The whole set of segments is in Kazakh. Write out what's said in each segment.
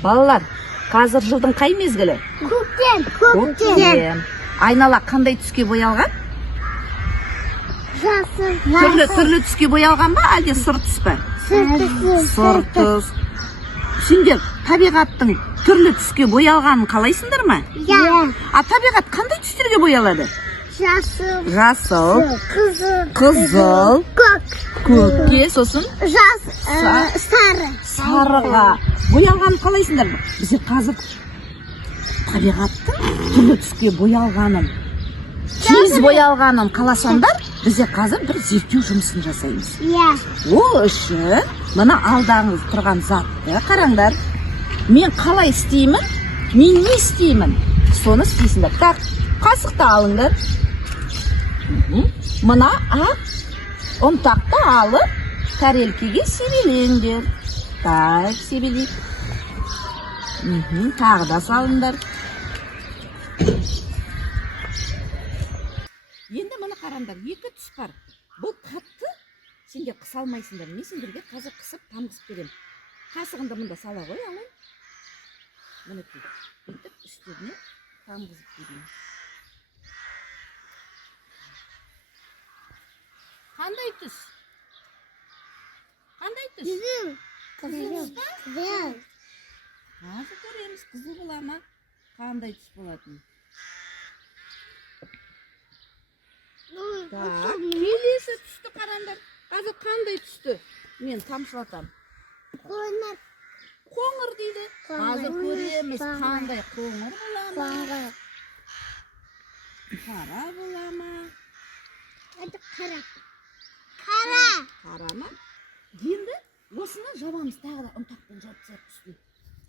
Балалар, қазір жылдың қай мезгілі? Көктем. Айнала қандай түске боялған? Жасыл. Түрлі түске боялған ба, әлде сұр түс па? Сұр түс. Сендер табиғаттың түрлі түске боялғанын қалайсыңдар ма? А табиғат қандай түстерге боялады? Жасыл, қызыл, көкке, сосын сарыға боялғанын қалайсыңдар ма? Бізде қазір табиғаттың түрлі түске боялғанын, тез боялғанын қаласаңдар, бізде қазір бір зерттеу жұмысын жасаймыз. Ол үшін мына алдаңыз тұрған затты қараңдар. Мен қалай істеймін, мен не істеймін, соны істейсіңдер. Так, қасықты алыңдар. Мына ақ ұнтақты алып, тәрелкеге себелеңдер. Так, себелейік. Тағы да салыңдар. Енді мұны қараңдар, екі түс бар. Бұл қатты, сендер қыса алмайсыңдар. Мен сендерге қазір қысып тамғызып берем. Қасығында мұнда сала ғой, алайын. Мінекей, бүйтіп үстеріне тамғызып берейін. Қандай түс? Қандай түс? Қызыл түс па? Қазір көреміз, қызыл бола ма? Қандай түс болатын? Так, келесі түсті қараңдар. Қазір қандай түсті? Мен тамшылатам. Қоңыр дейді. Қазір көреміз, қандай қоңыр бола ма? Қара бола ма? Қара ма? Енді осыны жабамыз, тағы да ұнтақпен жауып тастайық үстіне.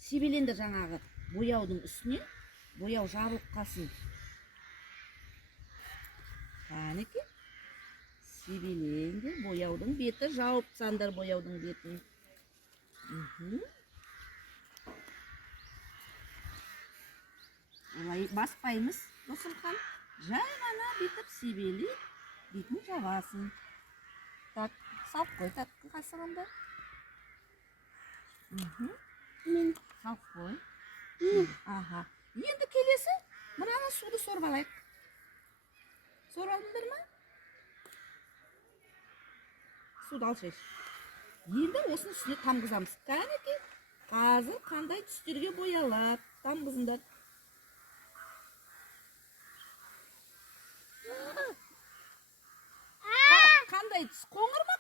Себеленді жаңағы бояудың үстіне, бояу жабылып қалсын. Қанеке, себеленді, бояудың беті жауып тастаңдар, бояудың бетін. Олай баспаймыз, Досымхан. Жай ғана бетіп себелейіп, бетін жабасын. Так, салып қой, так, қасығында. Салып қой. Аха. Енді келесі, мынаны суды сорып алайық. Сорып алдыңдар ма? Суды алшайш. Енді осыны үстіне тамғызамыз. Кәнеке, қазір қандай түстерге боялап тамғызыңдар. Қандай түс? Қоңыр ма?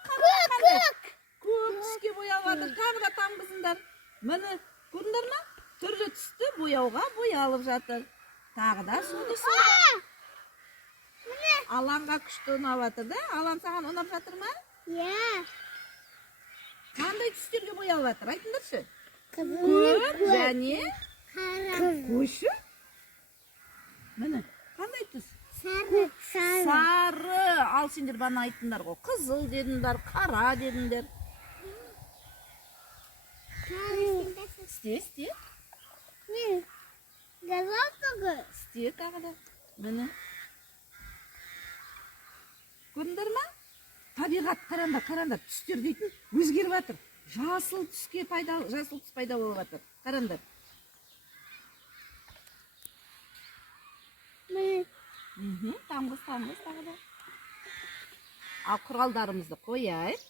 Көк түске боялады. Тағы да тамғызыңдар. Міне, көрдіңдер ма? Түрлі түсті бояуға боялып жатыр. Тағы да суды сорып. Аланға күшті ұнап жатыр да? Алан саған ұнап жатыр ма? Қандай түстерге боялып жатыр? Айтыңдаршы. Көк және көші. Міне, қандай түс? Сары. Ал сендер бана айттыңдар ғой. Қызыл дедіңдер, қара дедіңдер. Істе. Істе тағы да. Міне. Көрдіңдер ма? Табиғат қараңдар, түстер дейтін өзгеріп жатыр. Жасыл түс пайда болып жатыр. Қараңдар. Тамғыз тағы да. Ал құралдарымызды қояйық.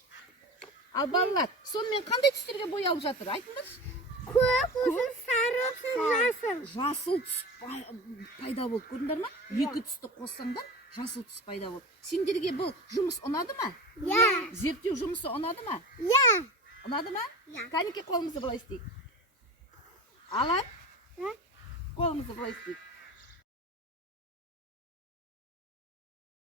Ал балалар, сонымен қандай түстерге боялып жатыр? Айтыңдаршы. Көк, сары, жасыл. Жасыл түс пайда болды, көрдіңдер ма? Екі түсті қоссаңдар, жасыл түс пайда болды. Сендерге бұл жұмыс ұнады ма? Зерттеу жұмысы ұнады ма? Ұнады ма? Кәнеке қолымызды былай істейік. Алан, қолымызды былай істейік.